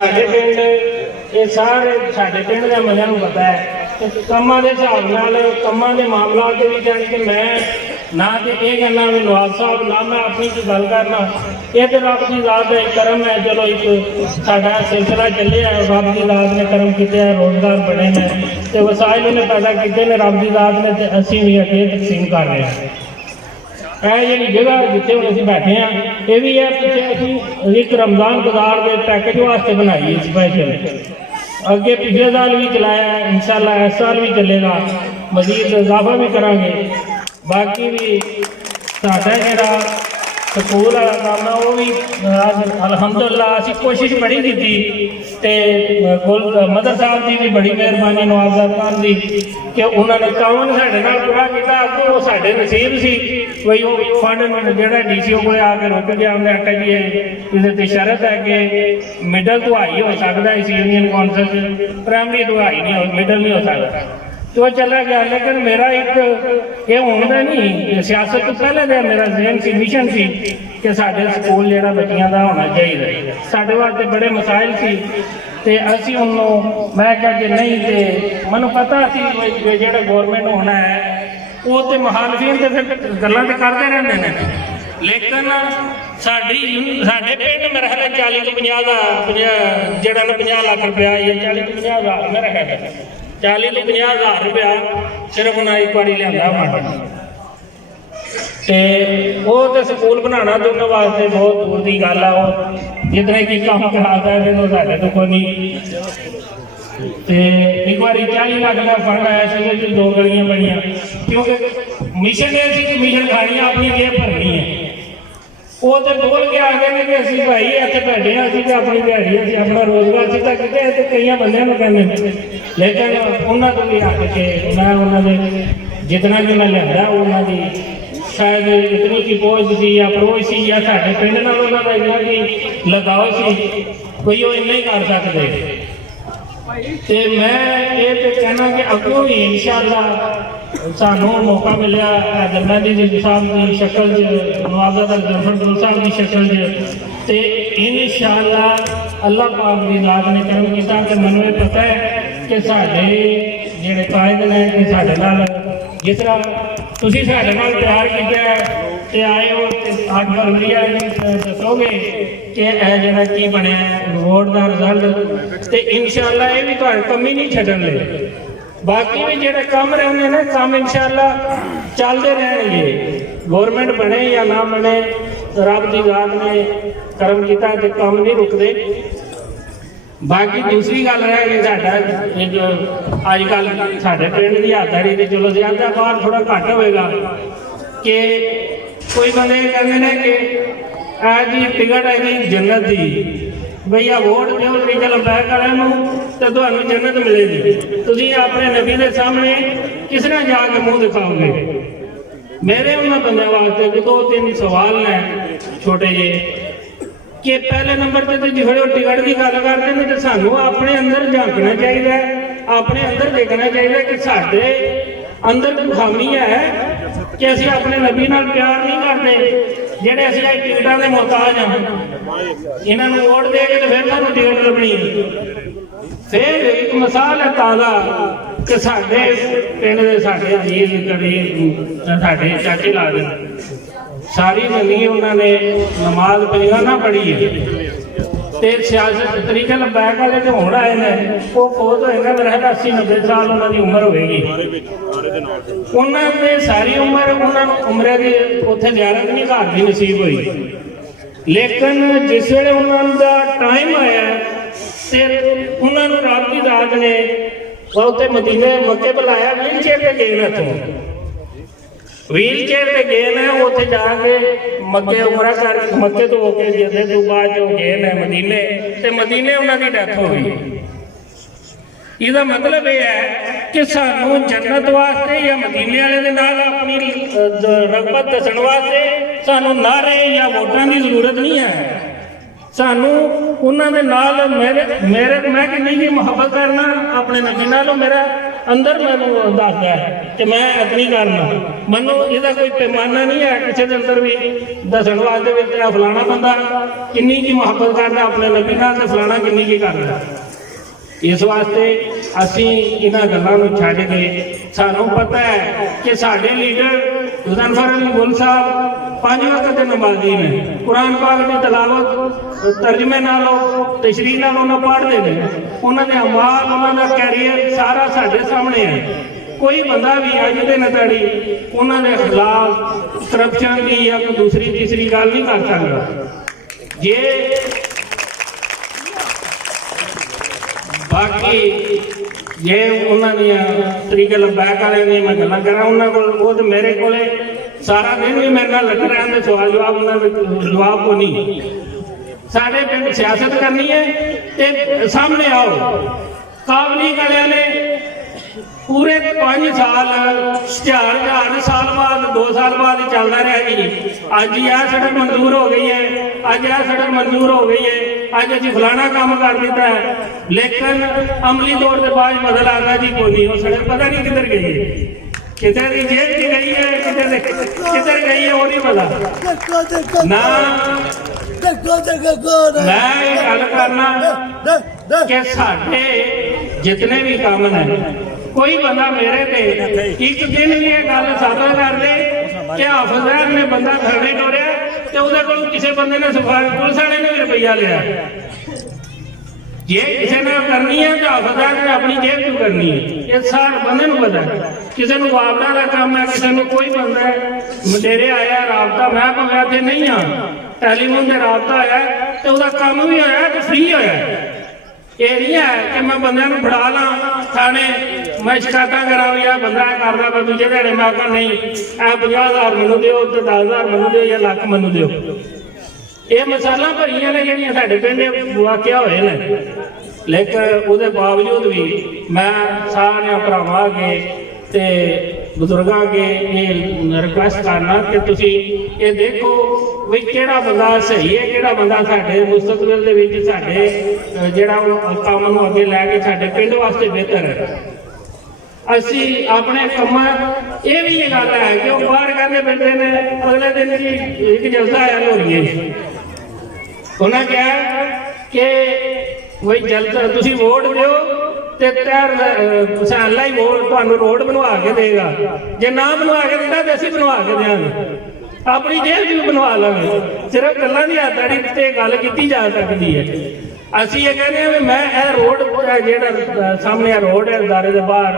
ਸਾਡੇ ਪਿੰਡ ਇਹ ਸਾਰੇ ਸਾਡੇ ਪਿੰਡ ਦੇ ਬੰਦਿਆਂ ਨੂੰ ਪਤਾ ਹੈ ਕਿ ਕੰਮਾਂ ਦੇ ਹਿਸਾਬ ਨਾਲ ਕੰਮਾਂ ਦੇ ਮਾਮਲਾ ਦੇ ਵਿੱਚ ਜਾਣ ਕੇ ਮੈਂ ਨਾ ਤੇ ਇਹ ਕਹਿੰਦਾ ਵੀ ਨਵਾਬ ਸਾਹਿਬ ਨਾ ਮੈਂ ਆਪਣੀ ਕੋਈ ਗੱਲ ਕਰਨਾ, ਇਹ ਤੇ ਰੱਬ ਦੀ ਜ਼ਾਤ ਦਾ ਕਰਮ ਹੈ। ਚਲੋ ਇੱਕ ਸਾਡਾ ਸਿਲਸਿਲਾ ਚੱਲਿਆ, ਰੱਬ ਦੀ ਜ਼ਾਤ ਨੇ ਕਰਮ ਕੀਤੇ, ਰੋਜ਼ਗਾਰ ਬਣੇ ਨੇ ਤੇ ਵਸਾਇਲ ਉਹਨੇ ਪੈਦਾ ਕੀਤੇ ਨੇ ਰੱਬ ਦੀ ਜ਼ਾਤ ਨੇ, ਤੇ ਅਸੀਂ ਵੀ ਅੱਗੇ ਤਕਸੀਮ ਕਰ ਰਹੇ ਹਾਂ। ਇਹ ਜਿਹੜੀ ਜਗ੍ਹਾ ਜਿੱਥੇ ਹੁਣ ਅਸੀਂ ਬੈਠੇ ਹਾਂ ਇਹ ਵੀ ਹੈ ਪਿੱਛੇ ਅਸੀਂ ਇੱਕ ਰਮਜ਼ਾਨ ਬਾਜ਼ਾਰ ਦੇ ਪੈਕੇਜ ਵਾਸਤੇ ਬਣਾਈ ਹੈ ਸਪੈਸ਼ਲ। ਅੱਗੇ ਪਿਛਲੇ ਸਾਲ ਵੀ ਚਲਾਇਆ, ਇਨਸ਼ਾਅੱਲਾ ਇਸ ਸਾਲ ਵੀ ਚੱਲੇਗਾ, ਮਜ਼ੀਦ ਇਜ਼ਾਫਾ ਵੀ ਕਰਾਂਗੇ। ਬਾਕੀ ਵੀ ਸਾਡਾ ਜਿਹੜਾ ਸਕੂਲ ਵਾਲਾ ਕੰਮ ਹੈ ਉਹ ਵੀ ਅਲਹਮਦੁਲਿਲਾ ਅਸੀਂ ਕੋਸ਼ਿਸ਼ ਬੜੀ ਕੀਤੀ ਤੇ ਮਦਰ ਸਾਹਿਬ ਦੀ ਵੀ ਬੜੀ ਮਿਹਰਬਾਨੀ ਨਵਾਬ ਖਾਨ ਦੀ ਕਿ ਉਹਨਾਂ ਨੇ ਕੰਮ ਸਾਡੇ ਨਾਲ ਪੂਰਾ ਕੀਤਾ। ਅੱਗੋਂ ਉਹ ਸਾਡੇ ਨਸੀਬ ਸੀ ਕੋਈ ਉਹ ਫੰਡ ਜਿਹੜਾ ਡੀਸੀਓ ਕੋਲ ਆ ਕੇ ਰੁਕ ਗਿਆ, ਉਹਨੇ ਆਖਿਆ ਜੀ ਇਹਦੇ ਤੇ ਸ਼ਰਤ ਹੈ ਕਿ ਮਿਡਲ ਤੋਂ ਹਾਈ ਹੋ ਸਕਦਾ ਇਸ ਯੂਨੀਅਨ ਕੌਂਸਲ 'ਚ, ਪ੍ਰਾਇਮਰੀ ਤੋਂ ਹਾਈ ਨਹੀਂ ਹੋ, ਮਿਡਲ ਨਹੀਂ ਹੋ ਸਕਦਾ। तो चला गया, लेकिन मेरा एक ये होंदा नहीं सियासत तो पहले दे मेरा ज़हन सी मिशन सी कि साडे स्कूल जिहड़ा बच्चियां दा होना चाहिए, साडे वास्ते बड़े मसाइल सी ते असीं उन्होंने मैं कहा कि नहीं ते मैनूं पता सी जिहड़ा गौरमेंट होना है वो तो मुखालफिन ते फिर गल्लां ते करदे रहिंदे ने, लेकिन साडे पिंड मेरा ख्याल 40 तो 50 दा जिहड़ा 50 लाख रुपया या 40 तो 50 हज़ार मेरा ख्याल 40 तो 50 हज़ार रुपया सिर्फ उन्हें एक बार लिया फंड तो वो स्कूल बनाना तो उन्होंने वास्ते बहुत दूर की गल है। वो जितने की काम कराता है तो साढ़े तो कोई नहीं। तो एक बार 40 लाख का फंड आया से 2 गलियां बनिया, क्योंकि मिशन ये कि मिशन खानी अपनी जेब भरनी है। वो तो बोल के आ गए कि असं भाई इतने बैठे असं तो अपनी दिहाड़ी अभी अपना रोजगार सीधा किते तो कई बंद कहते, लेकिन उन्होंने तो भी आके के मैं उन्होंने जितना भी मैं लिया उन्होंने शायद इतनी की पहुँच सी या अप्रोच सी या साढ़े पिंड नाल उन्होंने इन्ना की लगाव सी कोई वो इन्ना ही कर सकते। तो मैं ये तो कहना कि अगों भी इंशाअल्लाह सानू मौका मिले जरनैली साहब की शक्ल नवाब जफर साहब की शक्ल तो इंशाअल्लाह अल्लाह पाक की ज़ात ने करम किया कि मैनूं ये पता है कि साडे जिहड़े कायद ने कि साडे नाल जिस तरह तुसीं साडे नाल प्यार किया ते आए हो 8 फरवरी दसोगे कि यह जिहड़ा की बनिया वोट का रिजल्ट, तो इंशाअल्लाह ये भी तुहाडी कमी नहीं छड्डण दे। बाकी भी जो काम रहने ना काम इंशाअल्लाह चलते रहेंगे, गौरमेंट बने या ना बने रब की ज़ात ने करम किया तो काम नहीं रुकते। बाकी दूसरी गल है कि साडा अजकल साडे पिंड की हालतदारी तो चलो ज्यादा बाहर थोड़ा घट होएगा कि कोई बंदे कहते हैं कि जी टिकट है जी जन्नत की, भैया वोट दो टीका लंबैक वाले तो तुम्हें जन्नत मिलेगी। तुम अपने नबी के सामने किस तरह जाके मुँह दिखाओगे। मेरे उन्होंने बंद वास्ते 2-3 सवाल ने छोटे जे कि पहले नंबर पर तो जो टिकट की गल करते हैं तो सानू अपने अंदर झांकना चाहिए, अपने अंदर देखना चाहिए कि साढ़े अंदर कोई खामी है कि असी अपने नबी नाल प्यार नहीं करते, जेडे असी टिकटा के मुहताज हाँ, इन्होंने वोट दे के तो फिर सानू टिकट लभनी। फिर एक मिसाल है ताज़ा कि साडे पिंड दे साडे अजीज कभी साडे चाचे लागदे सारी जिंदगी उन्होंने नमाज पढ़िया ना पढ़ी है तो सियासत तरीके लंबैक वाले जो होना आए हैं वो फौज होएगा मेरा ख्याल 80-90 साल उन्होंने उम्र होएगी। उन्होंने सारी उम्र उन्होंने उम्र की उत्थे ज़ियारत नहीं घर की नसीब हुई, लेकिन जिस वेले उन्होंने टाइम आया तो उन्होंने रब की ज़ात ने उत्थे मदीने मक्के बुलाया, व्हील चेयर पर गए इतों व्हील चेयर पे गए हैं उत्थे जाके मक्के उमरा कर मक्के तो होके जदे तो बाद जो गए हैं मदीने ते मदीने उन्होंने डेथ हो गई। इसका मतलब यह है कि सानू जन्नत वास्ते या मदीने वाले दे नाल अपनी रगबत दसण वास्ते सानू नारे या वोटां की जरूरत नहीं है। सानू उन्होंने नाल मेरे मैं कि नहीं जी मुहब्बत करना अपने नबी नालों मेरा अंदर मैनू दसदा है कि मैं इतनी करना, मनो इसका कोई पैमाना नहीं है किसी के अंदर भी दसन वास्ते भी फलाना बंदा किन्नी की मुहब्बत करता अपने नबी नाल, फलाना किन्नी की करता। इस वास्ते असी इन्हां गल्लां नूं छड्ड के सानूं पता है कि साडे लीडर मुज़फ्फर अली गुल साहब 5 वक्त के नमाजी ने, कुरान पाक की तलावत तर्जमे नालों तशरीह नालों ना पढ़ते हैं, उन्होंने अमाल उन्होंने कैरियर सारा साडे सामने है। कोई बंदा भी अज दिन तड़ी उन्होंने खिलाफ करप्शन की या कोई दूसरी तीसरी गल नहीं कर सकता। जे बाकी जे उन्होंने तरीके लबैक वाले ने मैं गल्लां करा उन्होंने को तो मेरे को सारा दिन भी मेरे नाल लगे रहने सवाल जवाब उन्होंने जवाब को नहीं। साढ़े पिंड सियासत करनी है ते सामने आओ। काबली वाले ने पूरे 5 साल 4,000 साल बाद 2 साल बाद चलता रहा जी। अज यह सड़क मंजूर हो गई है, अज यह सड़क मंजूर हो गई है, अज अभी फलाना काम कर दिता है, लेकिन अमली तौर पर बाद बदल आता जी कोई नहीं। वो सड़क पता नहीं किधर गई है, किधर की जेल की गई है, किधर गई है वो नहीं पता ना। मैं गल करना कि साढ़े जितने भी काम ने कोई बंदा मेरे ते एक दिन भी ये गल साबित कर दे कि हाफिज ने बंदा खड़े टोरिया तो उहदे कोल किसी बंदे ने सिफारिश पुलिस वाले ने भी रुपया लिया। जे किसी ने करनी है तो हाफिज ने अपनी जेब चू करनी है, ये सारे बंदे नूं पता है। किसी नूं वापडा का काम है, किसी नूं कोई बंदा मटेरे आया राबता मैं भावें इत्थे नहीं हाँ टैलीफोन से राबता आया तो उसका काम भी होया तो फ्री होया। ये नहीं है कि मैं बंदे नूं फड़ा ला थाने मैं शिकायत करा या बंदा करदा मैं दूजे ध्याड़े मैं आखा नहीं ए 50,000 मैनू दिओ ते 10,000 मैनू दिओ या लाख मैनू दिओ। ये मसाला भरियां ने जिहड़ियां साडे पिंड वाकिया होए ने, लेकिन उसके बावजूद भी मैं सारे भरावां अगे ते बुजुर्गां अगे ये रिक्वेस्ट करना कि तुसीं ये देखो भी किहड़ा बंदा सही है, किहड़ा बंदा साडे मुस्तकबिल दे विच साडे जिहड़ा काम नूं अगे लै के साडे पिंड वास्ते बेहतर है। असी अपने कम्म ये भी ये गल है कि वो बाहर कहते फिरते ने अगले दिन जी एक जलसा आया लोरिए उन्हें कहा कि वही जलसा तुसीं वोट दिओ ते सैला ही वोट तुहानूं रोड बनवा के देगा, जे ना बनवा के दिता तो असीं बनवा के देंगे, अपनी जेब च भी बनवा लांगे। सिर्फ गल्लां दी हथाड़ी ते गल कीती जा सकती है। असीं ये कहने हैं मैं यह रोड जिहड़ा सामने रोड है दारे दे बाहर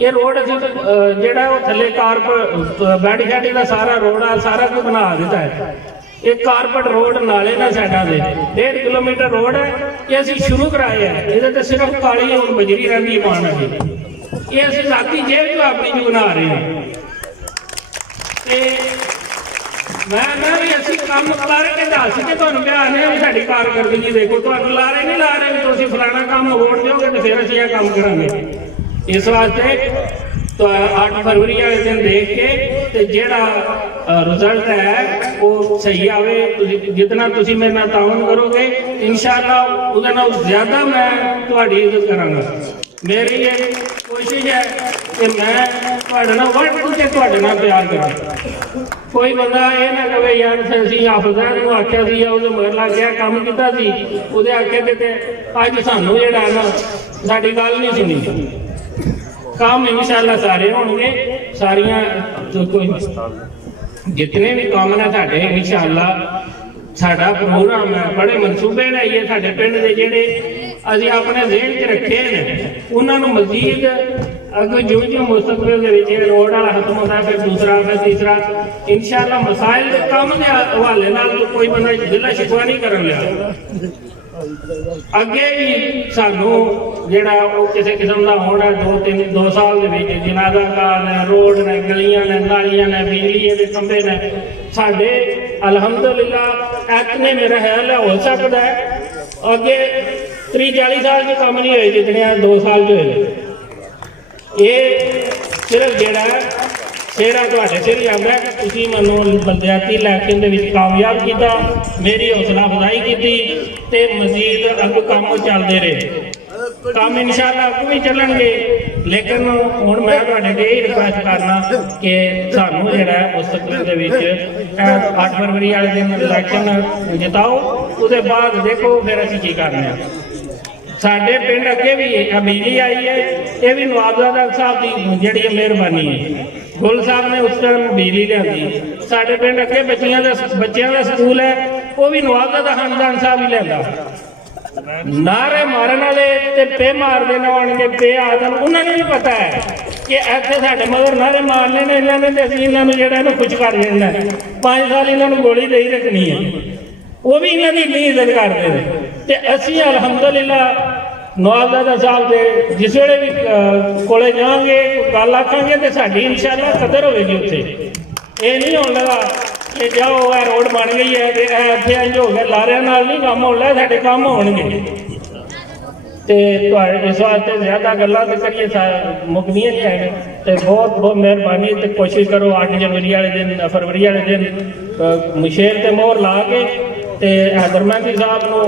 ये रोड असीं जिहड़ा वो थल्ले कारपेट बैडी शैडी का सारा रोड आ सारा कुछ बना दिता है। एक कारपेट रोड नाले ना साइडा दे 1.5 किलोमीटर रोड है, ये असीं शुरू कराए है। ये सिर्फ काली हुण बजरी रही पाना जी, ये असीं जाती जेब जो अपनी भी बना रहे हैं। मैं भी असीं काम करके दस के तुहानूं बयाने भी साडी कारकर्दगी देखो, तुहानूं ला रहे नहीं ला रहे भी तुसीं फलाना काम वोट दोगे तो फिर असीं यह काम करांगे। इस वास्ते तो 8 फरवरी वाले दिन देख के जिहड़ा रिजल्ट है वो सही आवे, जितना तुसीं मेरे नाल ताउन करोगे इंशाअल्लाह उहदे नाल ज़्यादा मैं तुहाडी इज्जत करांगा। मेरी ये कोशिश है कि मैं तुहाडे नाल वध के तुहाडे नाल प्यार करां। कोई बंदा ये ना कहे यार असीं हाफिज़ां नूं आख्या सी उहदे मगर लग गया काम कीता सी उहदे आखे ते अज सानूं जिहड़ा ना साडी गल नहीं सुनी। काम इंशाअल्लाह सारे होंगे, सारियां जितने भी काम ने साडे इंशाअल्लाह साडा प्रोग्राम है, बड़े मनसूबे ने ये साडे पिंड दे जिहड़े असीं अपने ज़हन च रखे ने उन्हां नूं मज़ीद अगर जो मुस्तकबिल दे विच रोड वाला खत्म होता है फिर दूसरा फिर तीसरा इंशाअल्लाह मसाइल दे काम दे हवाले नाल तो कोई बंदा जिला शिकवा नहीं करन लिया। अगे भी सानू जिहड़ा किसी किस्म का होना 2 साल दे विच जनाजा कार ने रोड ने गलियां ने नालियां ने बिजली के खंभे ने साडे अलहमदुलिल्लाह इतने मेरा ख्याल है हो सकता है अगे 30-40 साल के काम नहीं होए जितने 2 साल जो होए। ये सिर्फ जिहड़ा ਤੇਰਾ ਤੁਹਾਡੇ ਸਿਰ ਹੀ ਆਉਂਦਾ ਕਿ ਤੁਸੀਂ ਮੈਨੂੰ ਬਲਦਿਆਤੀ ਇਲੈਕਸ਼ਨ ਦੇ ਵਿੱਚ ਕਾਮਯਾਬ ਕੀਤਾ, ਮੇਰੀ ਹੌਸਲਾ ਅਫਜ਼ਾਈ ਕੀਤੀ ਤੇ ਮਜ਼ੀਦ ਅੱਗੇ ਕੰਮ ਚੱਲਦੇ ਰਹੇ। ਕੰਮ ਇਨਸ਼ਾਅੱਲਾ ਅੱਗੇ ਵੀ ਚੱਲਣਗੇ, ਲੇਕਿਨ ਹੁਣ ਮੈਂ ਤੁਹਾਡੇ ਅੱਗੇ ਇਹ ਰਿਕੁਐਸਟ ਕਰਨਾ ਕਿ ਸਾਨੂੰ ਜਿਹੜਾ ਹੈ ਮੁਸਤਕਬਲ ਦੇ ਵਿੱਚ 8 ਫਰਵਰੀ ਵਾਲੇ ਦਿਨ ਇਲੈਕਸ਼ਨ ਜਿਤਾਓ, ਉਹਦੇ ਬਾਅਦ ਦੇਖੋ ਫਿਰ ਅਸੀਂ ਕੀ ਕਰਨਾ ਹੈ। ਸਾਡੇ ਪਿੰਡ ਅੱਗੇ ਵੀ ਬਿਜਲੀ ਆਈ ਹੈ, ਇਹ ਵੀ ਨਵਾਬਜ਼ਾਦਾ ਸਾਹਿਬ ਦੀ ਜਿਹੜੀ ਮਿਹਰਬਾਨੀ ਹੈ। ਗੁੱਲ ਸਾਹਿਬ ਨੇ ਉਸ ਟਾਈਮ ਬਿਜਲੀ ਲਿਆਂਦੀ। ਸਾਡੇ ਪਿੰਡ ਅੱਗੇ ਬੱਚਿਆਂ ਦਾ ਸਕੂਲ ਹੈ, ਉਹ ਵੀ ਨਵਾਬਜ਼ਾਦਾ ਖਾਨਦਾਨ ਸਾਹਿਬ ਹੀ ਲਿਆਂਦਾ। ਨਾਰੇ ਮਾਰਨ ਵਾਲੇ ਤੇ ਪੇ ਮਾਰਦੇ ਨਾ ਆਉਣਗੇ, ਪੇ ਆਦਨ ਉਹਨਾਂ ਨੂੰ ਵੀ ਪਤਾ ਹੈ ਕਿ ਇੱਥੇ ਸਾਡੇ ਮਗਰ ਨਾਰੇ ਮਾਰਨੇ ਨੇ ਇਹਨਾਂ ਨੇ, ਤੇ ਅਸੀਂ ਇਹਨਾਂ ਨੂੰ ਜਿਹੜਾ ਇਹਨੂੰ ਖੁਸ਼ ਕਰ ਦੇਣਾ। 5 ਸਾਲ ਇਹਨਾਂ ਨੂੰ ਗੋਲੀ ਦੇਈ ਰੱਖਣੀ ਹੈ, ਉਹ ਵੀ ਇਹਨਾਂ ਦੀ ਇੰਨੀ ਇੱਜ਼ਤ ਕਰਦੇ ਨੇ। ਤੇ ਅਸੀਂ ਅਲਹਮਦੁਲਿਲਾ ਨਵਾਬਜ਼ਾਦਾ ਸਾਹਿਬ ਦੇ ਜਿਸ ਵੇਲੇ ਵੀ ਕੋਲੇ ਜਾਵਾਂਗੇ, ਗੱਲ ਆਖਾਂਗੇ ਤੇ ਸਾਡੀ ਇਨਸ਼ਾਅੱਲਾ ਕਦਰ ਹੋਵੇਗੀ ਉੱਥੇ। ਇਹ ਨਹੀਂ ਹੋਣ ਲੱਗਾ ਕਿ ਜਾਓ ਇਹ ਰੋਡ ਬਣ ਗਈ ਹੈ ਤੇ ਇਹ ਇੱਥੇ ਇੰਝ ਹੋ ਗਿਆ, ਲਾਰਿਆਂ ਨਾਲ ਨਹੀਂ ਕੰਮ ਹੋਣਾ, ਸਾਡੇ ਕੰਮ ਹੋਣਗੇ। ਤੇ ਤੁਹਾਡੇ ਇਸ ਵਾਸਤੇ ਜ਼ਿਆਦਾ ਗੱਲਾਂ ਤੇ ਕਰੀਏ ਮੁੱਕਦੀਆਂ ਨਹੀਂ ਹੈ। ਤੇ ਬਹੁਤ ਬਹੁਤ ਮਿਹਰਬਾਨੀ ਤੇ ਕੋਸ਼ਿਸ਼ ਕਰੋ 8 ਜਨਵਰੀ ਵਾਲੇ ਦਿਨ, ਫਰਵਰੀ ਵਾਲੇ ਦਿਨ ਮਸ਼ੇਰ ਤੇ ਮੋਹਰ ਲਾ ਕੇ ਤੇ हैदरमंदी साहब ਨੂੰ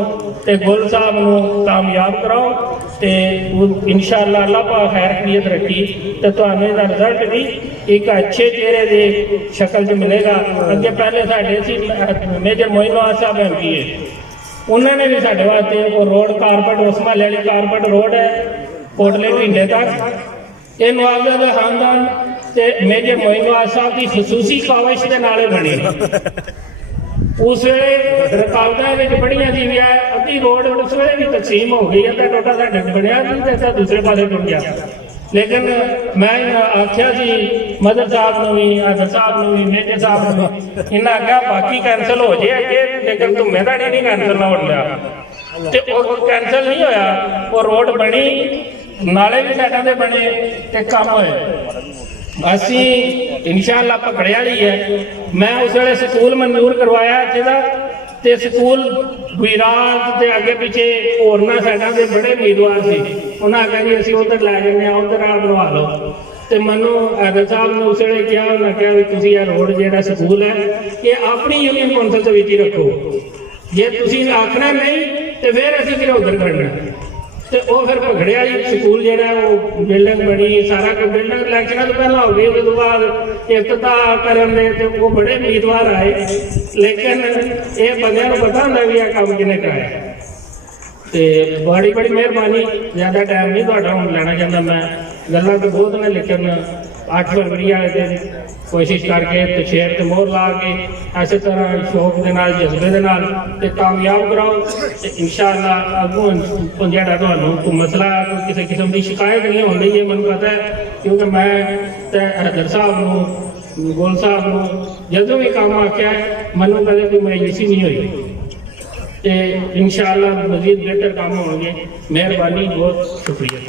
ਤੇ ਗੁੱਲ ਸਾਹਿਬ ਨੂੰ ਕਾਮਯਾਬ ਕਰਾਓ ਤੇ ਇਨਸ਼ਾਅੱਲਾ ਅੱਲਾਹ ਪਾਕ ਖੈਰ ਖੈਰੀਅਤ ਰੱਖੀ ਤੇ ਤੁਹਾਨੂੰ ਇਹਦਾ ਰਿਜ਼ਲਟ ਵੀ ਇੱਕ ਅੱਛੇ ਚਿਹਰੇ ਦੀ ਸ਼ਕਲ 'ਚ ਮਿਲੇਗਾ। ਅੱਗੇ ਪਹਿਲੇ ਸਾਡੇ ਸੀ ਮੇਜਰ ਮੋਇਨਵਾਜ਼ ਸਾਹਿਬ MP ਹੈ, ਉਹਨਾਂ ਨੇ ਵੀ ਸਾਡੇ ਵਾਸਤੇ ਉਹ ਰੋਡ ਕਾਰਪੇਟ ਉਸ ਮਹੱਲੇ ਵਾਲੀ ਕਾਰਪੇਟ ਰੋਡ ਹੈ ਕੋਟਲੇ ਢਿੰਡੇ ਤੱਕ, ਇਹ ਨਵਾਬਜ਼ਾਦਾ ਖਾਨਦਾਨ ਤੇ ਮੇਜਰ ਮੋਇਨਵਾਜ਼ ਸਾਹਿਬ ਦੀ ਖਸੂਸੀ ਕਾਵਿਸ਼ ਦੇ ਨਾਲੇ ਬਣੀ। उस वे रुकावट बड़िया सी भी अद्धी रोड उस वे भी तकसीम हो गई, अद्धा टोटा साढ़े बनया तो दूसरे पासे टुट गया। लेकिन मैं आख्या जी मदर साहब को भी, आदर साहब को भी, मेजर साहब को भी, इन्हें आख्या बाकी कैंसल हो जाए अगे, लेकिन धुम्मेदारी नहीं कैंसल ना हो लिया। तो कैंसल नहीं होया, वो रोड बनी, नाले भी साइडों से बने ते काम होए। असी इंशाअल्लाह पकड़े वाली है। मैं उस वे स्कूल मंजूर करवाया इत्थे दा, ते स्कूल गुजरात के अगे पिछे होरना साइडों के बड़े उम्मीदवार से उन्हें आख्या जी असीं उधर लै जाने, उधर आ बनवा लो। तो मनु हैदर साहब ने उस वे कहा, उन्हें कहा भी तुसीं यह रोड जिहड़ा स्कूल है ये अपनी यूनियन कौंसल के विच ही रखो, जे तुसीं आखना नहीं तो फिर असीं किहड़ा उधर करना। तो वह फिर भगड़े वाली स्कूल जो वो बिल्डिंग बनी, सारा कुछ बिल्डिंग इलैक्शन तो पहला हो गई, उस बाद इफ्तिताह करन दे ते वो बड़े उम्मीदवार आए, लेकिन ये बंदियां नूं पता होंदा भी यह काम किने कराया। तो बड़ी बड़ी मेहरबानी, ज़्यादा टाइम नहीं तुहाडा हुण लैना चाहता मैं, गल्लां तो बहुत ने, लेकिन 8 फरवरी वाले दिन कोशिश करके तो शेर ते मोहर ला के इस तरह शौक के नाल जज्बे के नाल ते कामयाब कराओ ते इंशाअल्लाह अगों जिहड़ा तुहानूं कोई मसला कोई किसी किस्म की शिकायत नहीं होनी है, मैनूं पता है, क्योंकि मैं ते हैदर साहब नूं गुल साहब नूं जदों भी काम आख्या मैनूं कदे कोई मायूसी नहीं हुई। तो इंशाअल्लाह मजीद बेहतर काम होंगे। मेहरबानी, बहुत शुक्रिया।